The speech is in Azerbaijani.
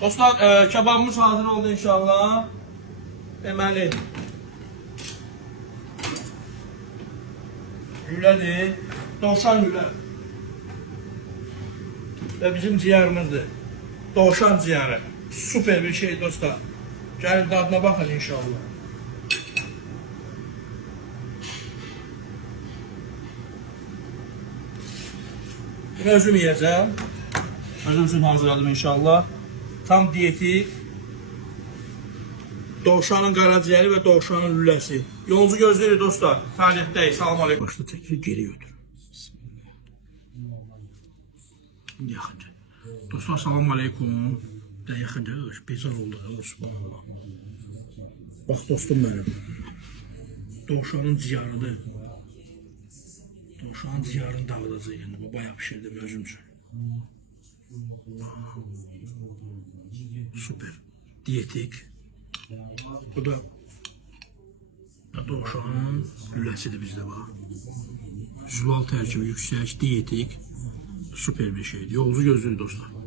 Dostlar, kebabımız hazır oldu inşallah. Deməli, lülədir, dovşan lülə və bizim ciyərimizdir. Dovşan ciyəri. Süper bir şey dostlar. Gəlin dadına baxın inşallah. Bunu özüm yiyəcəm. Özüm üçün hazırladım inşallah. Tam diyeti. Dovşanın qaraciyəri və dovşanın lüləsi. Yolumuzu gözləyirik dostlar. Fəaliyyətdəyik. Salam aleykum. Başda çəkir, geri götür. Yaxınca. Dostlar, salam aleykum. Da yaxınca, bezar oldu. Subhanallah. Bax dostum mənim. Dovşanın ciyarıdır. Dovşanın ciyarını dağıdacaq. Yəni, bu bayağı pişirdim özüm üçün. Süper. Diyetik. Bu da dovşanın lüləsidir bizdə bax. Zülal tərkibi yüksək, diyetik. Süper bir şeydir. Yolunuzu gözləyin dostlar.